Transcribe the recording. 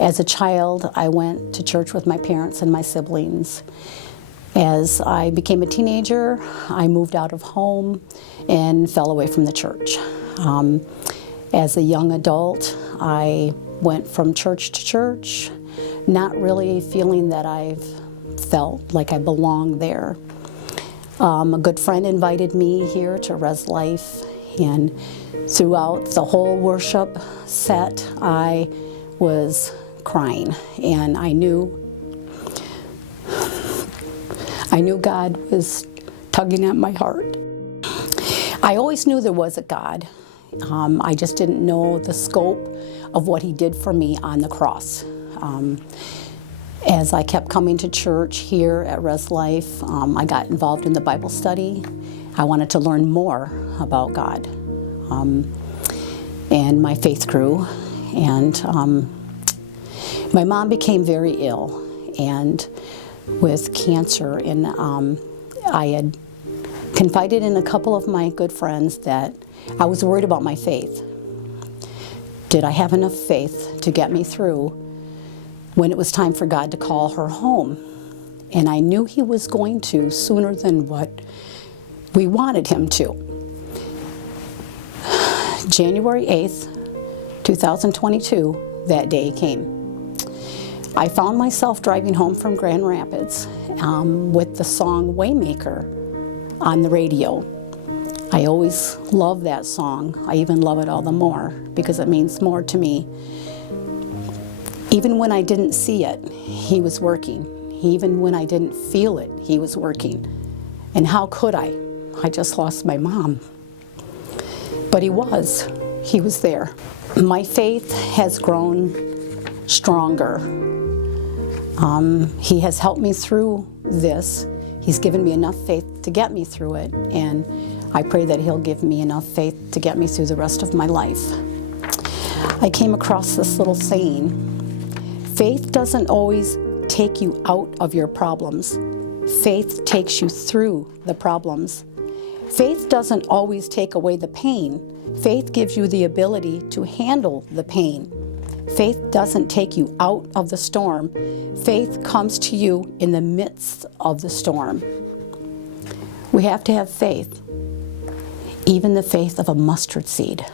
As a child, I went to church with my parents and my siblings. As I became a teenager, I moved out of home and fell away from the church. As a young adult, I went from church to church, not really feeling that I felt like I belonged there. A good friend invited me here to Reslife, and throughout the whole worship set, I was crying, and I knew God was tugging at my heart. I always knew there was a God. I just didn't know the scope of what He did for me on the cross. As I kept coming to church here at Reslife, I got involved in the Bible study. I wanted to learn more about God. And my faith grew, and my mom became very ill and with cancer, and I had confided in a couple of my good friends that I was worried about my faith. Did I have enough faith to get me through when it was time for God to call her home? And I knew He was going to sooner than what we wanted Him to. January 8th, 2022, that day came. I found myself driving home from Grand Rapids with the song Waymaker on the radio. I always love that song. I even love it all the more because it means more to me. Even when I didn't see it, He was working. Even when I didn't feel it, He was working. And how could I? I just lost my mom. But He was there. My faith has grown stronger. He has helped me through this. He's given me enough faith to get me through it, and I pray that He'll give me enough faith to get me through the rest of my life. I came across this little saying: faith doesn't always take you out of your problems. Faith takes you through the problems. Faith doesn't always take away the pain. Faith gives you the ability to handle the pain. Faith doesn't take you out of the storm. Faith comes to you in the midst of the storm. We have to have faith, even the faith of a mustard seed.